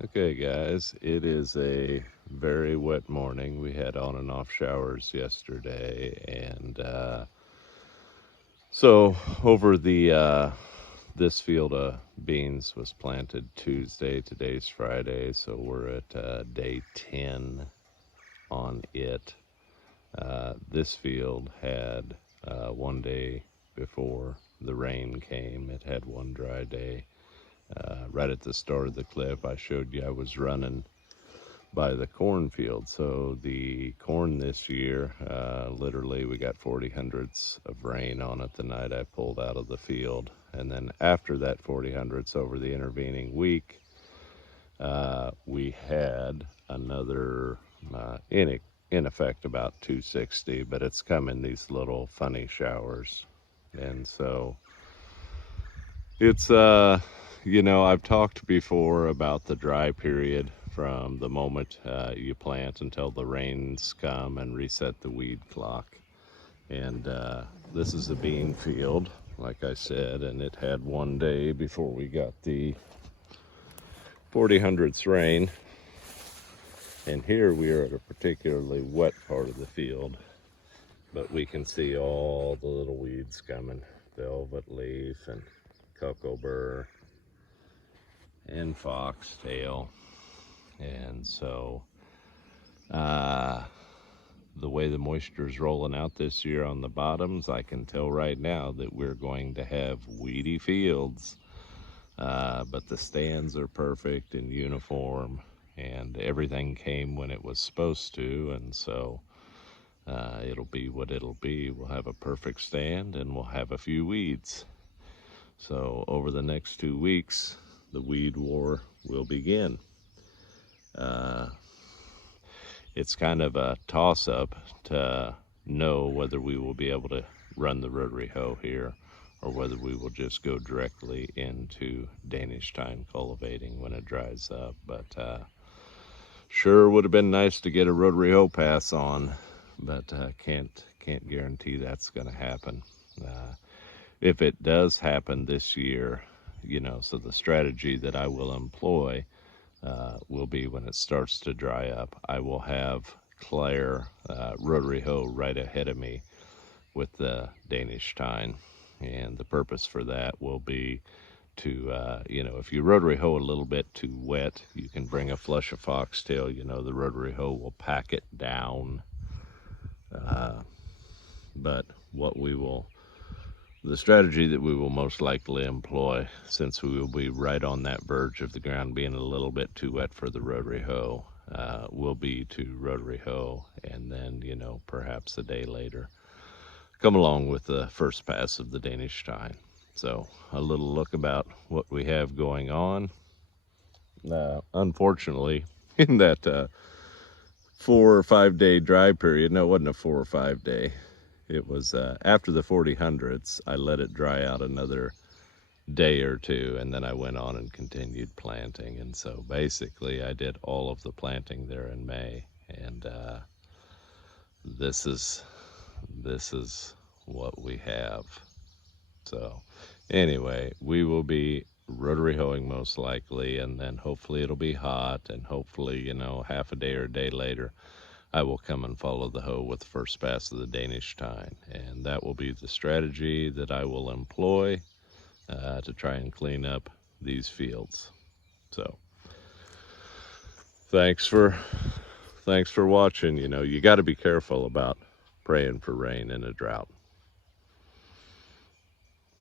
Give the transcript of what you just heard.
Okay, guys, it is a very wet morning. We had on and off showers yesterday, and so over the this field of beans was planted Tuesday. Today's Friday, so we're at day 10 on it. This field had one day before the rain came. It had one dry day. Right at the start of the clip, I showed you I was running by the cornfield. So the corn this year, literally we got 40 hundredths of rain on it the night I pulled out of the field. And then after that 40 hundredths over the intervening week, we had another, in effect about 260, but it's come in these little funny showers. And so it's, I've talked before about the dry period from the moment you plant until the rains come and reset the weed clock. And this is a bean field, like I said, and it had one day before we got the 40 hundredths rain. And here we are at a particularly wet part of the field, but we can see all the little weeds coming, velvet leaf and cocoa burr and foxtail. And so the way the moisture is rolling out this year on the bottoms, I can tell right now that we're going to have weedy fields. But the stands are perfect and uniform, and everything came when it was supposed to, and so it'll be what it'll be. We'll have a perfect stand and we'll have a few weeds. So over the next 2 weeks, the weed war will begin. It's kind of a toss-up to know whether we will be able to run the rotary hoe here or whether we will just go directly into Danish thyme cultivating when it dries up. But sure would have been nice to get a rotary hoe pass on, but can't guarantee that's going to happen. If it does happen this year, so the strategy that I will employ will be when it starts to dry up, I will have Claire rotary hoe right ahead of me with the Danish thyme. And the purpose for that will be to, if you rotary hoe a little bit too wet, you can bring a flush of foxtail, the rotary hoe will pack it down. But the strategy that we will most likely employ, since we will be right on that verge of the ground being a little bit too wet for the rotary hoe, will be to rotary hoe and then, perhaps a day later, come along with the first pass of the Danish thyme. So a little look about what we have going on. Unfortunately, in that 4 or 5 day dry period, no, it wasn't a 4 or 5 day, it was after the 40 hundredths, I let it dry out another day or two, and then I went on and continued planting. And so basically I did all of the planting there in May, and this is what we have. So anyway, we will be rotary hoeing most likely, and then hopefully it'll be hot, and hopefully, half a day or a day later, I will come and follow the hoe with the first pass of the Danish thyme. And that will be the strategy that I will employ to try and clean up these fields. So thanks for watching. You got to be careful about praying for rain in a drought.